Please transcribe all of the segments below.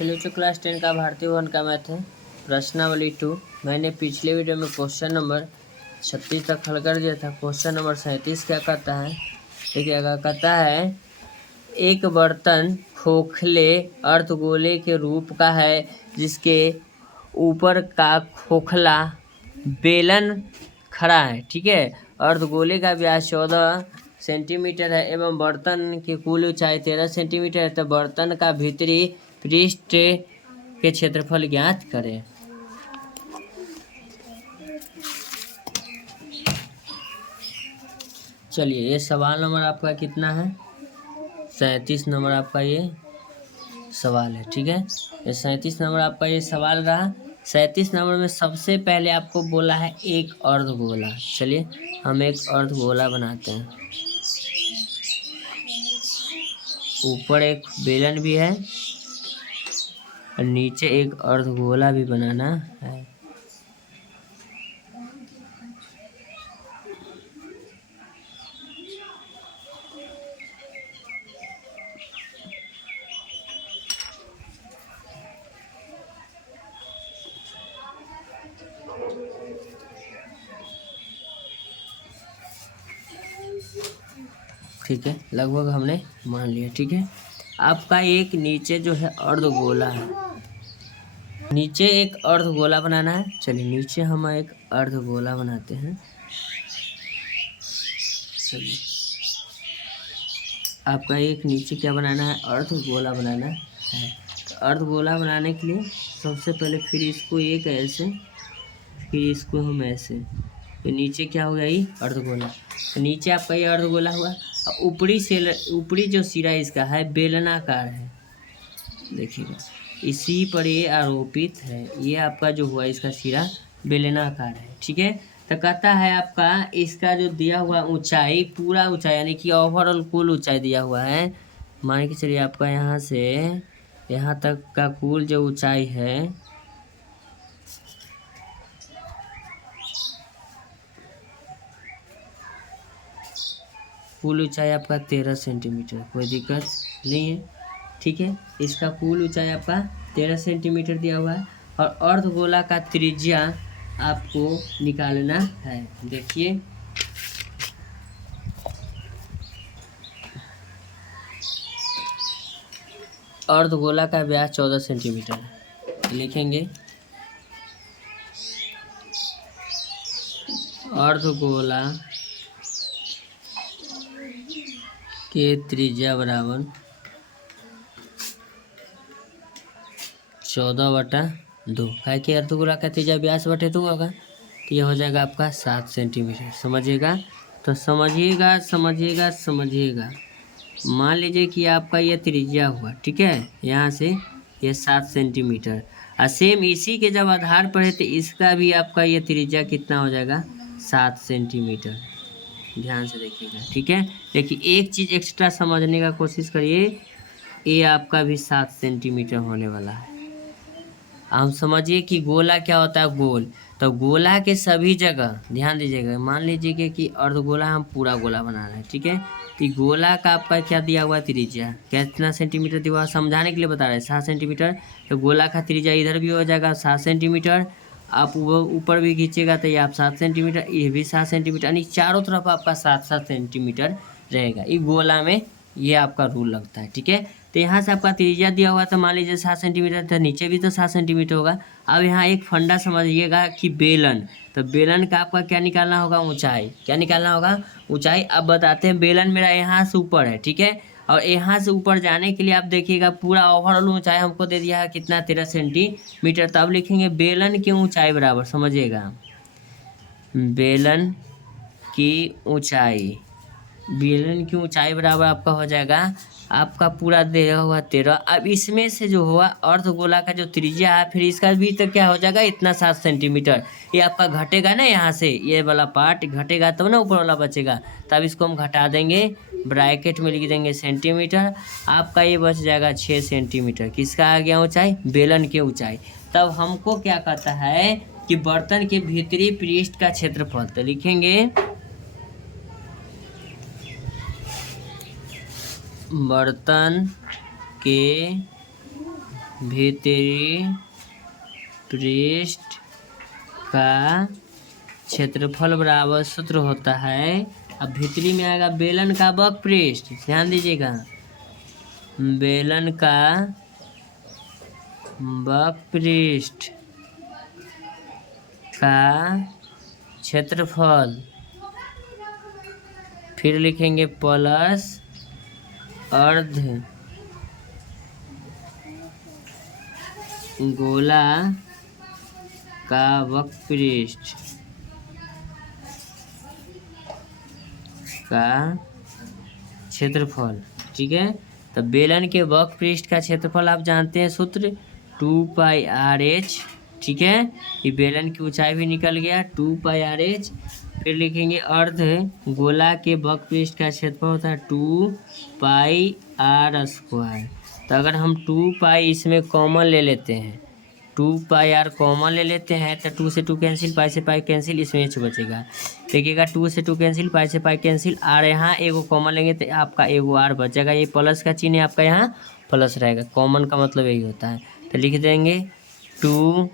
चलिए जो क्लास 10 का भारतीय वन का मैथ है प्रश्नावली 2। मैंने पिछले वीडियो में क्वेश्चन नंबर 36 तक हल कर दिया था। क्वेश्चन नंबर 37 क्या कहता है, देखिए क्या कहता है। एक बर्तन खोखले अर्धगोले के रूप का है जिसके ऊपर का खोखला बेलन खड़ा है, ठीक है। अर्धगोले का व्यास 14 सेंटीमीटर है एवं बर्तन की कुल ऊंचाई 13 सेंटीमीटर है। तो बर्तन का भीतरी पृष्ठ के क्षेत्रफल ज्ञात करें। चलिए ये सवाल नंबर आपका कितना है, 37 नंबर आपका ये सवाल है, ठीक है। ये 37 नंबर आपका ये सवाल रहा। 37 नंबर में सबसे पहले आपको बोला है एक अर्धगोला। चलिए हम एक अर्धगोला बनाते हैं। ऊपर एक बेलन भी है और नीचे एक अर्धगोला भी बनाना है। ठीक है, लगभग हमने मान लिया, ठीक है। आपका एक नीचे जो है अर्धगोला है, नीचे एक अर्धगोला बनाना है। चलिए नीचे हम एक अर्धगोला बनाते हैं। चलिए आपका एक नीचे क्या बनाना है, अर्धगोला बनाना है। तो अर्धगोला बनाने के लिए सबसे पहले फिर इसको एक ऐसे, फिर इसको हम ऐसे, तो नीचे क्या हो गया, ये अर्धगोला। तो नीचे आपका ये अर्धगोला हुआ। ऊपरी जो सिरा इसका है बेलनाकार है, देखिएगा इसी पर ये आरोपित है। ये आपका जो हुआ इसका सिरा बेलनाकार है, ठीक है। तो कहता है आपका इसका जो दिया हुआ ऊंचाई, पूरा ऊंचाई यानी कि ओवरऑल कुल ऊंचाई दिया हुआ है। मान के चलिए आपका यहाँ से यहाँ तक का कुल जो ऊंचाई है, कुल ऊंचाई आपका 13 सेंटीमीटर, कोई दिक्कत नहीं है, ठीक है। इसका कुल ऊंचाई आपका 13 सेंटीमीटर दिया हुआ है और अर्धगोला का त्रिज्या आपको निकालना है। देखिए अर्धगोला का व्यास 14 सेंटीमीटर है। लिखेंगे अर्धगोला के त्रिज्या बराबर 14/2। है कि अर्धगोला का त्रिज्या व्यास बटे 2 होगा, तो यह हो जाएगा आपका 7 सेंटीमीटर। समझिएगा, तो समझिएगा समझिएगा समझिएगा। मान लीजिए कि आपका यह त्रिज्या हुआ, ठीक है, यहाँ से ये 7 सेंटीमीटर। और सेम इसी के जब आधार पर है तो इसका भी आपका ये त्रिज्या कितना हो जाएगा, 7 सेंटीमीटर। ध्यान से देखिएगा, ठीक है। देखिए एक चीज़ एक्स्ट्रा समझने का कोशिश करिए, ये आपका भी 7 सेंटीमीटर होने वाला है। हम समझिए कि गोला क्या होता है, गोल। तो गोला के सभी जगह ध्यान दीजिएगा। मान लीजिए कि अर्धगोला हम पूरा गोला बना रहे हैं, ठीक है। तो गोला का आपका क्या दिया हुआ त्रिज्या, कितना सेंटीमीटर दिया हुआ, समझाने के लिए बता रहे हैं, 7 सेंटीमीटर। तो गोला का त्रिज्या इधर भी हो जाएगा 7 सेंटीमीटर। आप ऊपर भी खींचेगा तो ये आप 7 सेंटीमीटर, ये भी 7 सेंटीमीटर, यानी चारों तरफ आपका 7-7 सेंटीमीटर रहेगा। ये गोला में ये आपका रूल लगता है, ठीक है। तो यहाँ से आपका त्रिज्या दिया हुआ तो मान लीजिए 7 सेंटीमीटर, तो नीचे भी तो 7 सेंटीमीटर होगा। अब यहाँ एक फंडा समझिएगा कि बेलन, तो बेलन का आपका क्या निकालना होगा, ऊंचाई। क्या निकालना होगा, ऊंचाई। अब बताते हैं, बेलन मेरा यहाँ से ऊपर है, ठीक है, और यहाँ से ऊपर जाने के लिए आप देखिएगा पूरा ओवरऑल ऊंचाई हमको दे दिया है कितना, 13 सेंटीमीटर। तो अब लिखेंगे बेलन की ऊंचाई बराबर, समझिएगा, बेलन की ऊंचाई, बेलन की ऊंचाई बराबर आपका हो जाएगा आपका पूरा दिया हुआ 13। अब इसमें से जो हुआ अर्धगोला का जो त्रिज्या है, फिर इसका भी तो क्या हो जाएगा, इतना 7 सेंटीमीटर। ये आपका घटेगा ना, यहाँ से ये वाला पार्ट घटेगा तब ना ऊपर वाला बचेगा। तब इसको हम घटा देंगे, ब्रैकेट में लिख देंगे सेंटीमीटर। आपका ये बच जाएगा 6 सेंटीमीटर। किसका आ गया ऊंचाई, बेलन की ऊंचाई। तब हमको क्या कहता है कि बर्तन के भीतरी पृष्ठ का क्षेत्रफल, तो लिखेंगे बर्तन के भीतरी पृष्ठ का क्षेत्रफल बराबर सूत्र होता है। अब भीतरी में आएगा बेलन का वक्र पृष्ठ, ध्यान दीजिएगा, बेलन का वक्र पृष्ठ का क्षेत्रफल, फिर लिखेंगे प्लस अर्ध गोला का वक्र पृष्ठ का क्षेत्रफल। ठीक है, तो बेलन के वक्र पृष्ठ का क्षेत्रफल आप जानते हैं सूत्र 2πr/h। ठीक है, ये बेलन की ऊंचाई भी निकल गया 2πr/h। फिर लिखेंगे अर्ध गोला के वक्र पृष्ठ का क्षेत्रफल होता है 2πr²। तो अगर हम 2π इसमें कॉमन ले लेते हैं, 2πr कॉमन ले लेते हैं तो 2 से 2 कैंसिल, पाई से पाई कैंसिल, इसमें h बचेगा। देखिएगा 2 से 2 कैंसिल, पाई से पाई कैंसिल, आर यहाँ एगो कॉमन लेंगे तो आपका एगो आर बच जाएगा। ये प्लस का चिन्ह आपका यहाँ प्लस रहेगा, कॉमन का मतलब यही होता है। तो लिख देंगे 2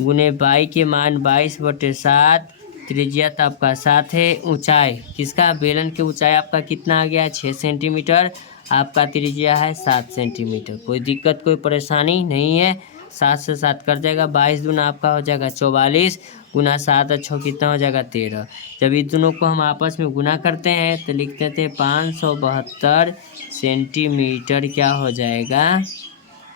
गुने बाई के मान 22/7, त्रिज्या तो आपका 7 है, ऊंचाई किसका, बेलन की ऊंचाई आपका कितना आ गया 6 सेंटीमीटर, आपका त्रिज्या है 7 सेंटीमीटर। कोई दिक्कत कोई परेशानी नहीं है, 7 से 7 कट जाएगा, 22 दूना आपका हो जाएगा 44, गुना 7 अच्छो कितना हो जाएगा 13। जब इन दोनों को हम आपस में गुना करते हैं तो लिखते थे 572 सेंटीमीटर क्या हो जाएगा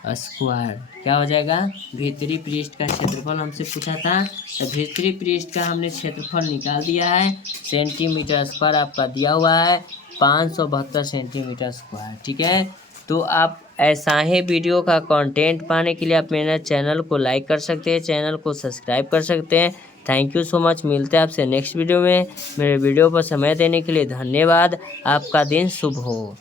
स्क्वायर, क्या हो जाएगा। भीतरी पृष्ठ का क्षेत्रफल हमसे पूछा था, तो भीतरी पृष्ठ का हमने क्षेत्रफल निकाल दिया है, सेंटीमीटर स्क्वायर आपका दिया हुआ है 572 सेंटीमीटर स्क्वायर। ठीक है, तो आप ऐसा ही वीडियो का कंटेंट पाने के लिए आप मेरे चैनल को लाइक कर सकते हैं, चैनल को सब्सक्राइब कर सकते हैं। थैंक यू सो मच, मिलते हैं आपसे नेक्स्ट वीडियो में। मेरे वीडियो पर समय देने के लिए धन्यवाद, आपका दिन शुभ हो।